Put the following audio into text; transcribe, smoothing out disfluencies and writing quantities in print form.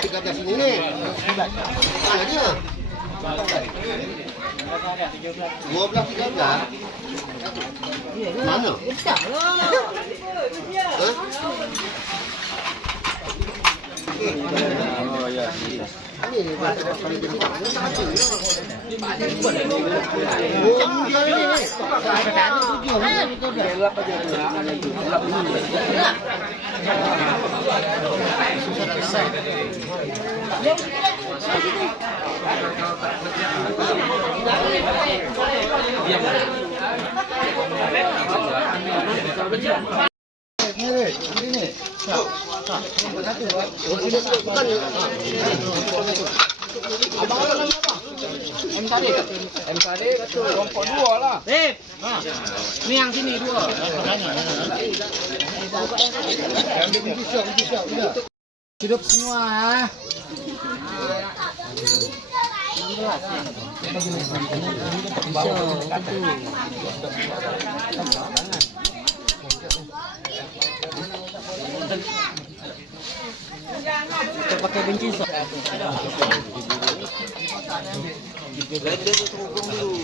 13 sini nih. Mana dia? 12 13. Mana? Hah? Oh ya. Ini. MKD kelompok 2 lah. Ini yang sini 2. Hidup semua. Kita pakai benci so. Blender tu dulu.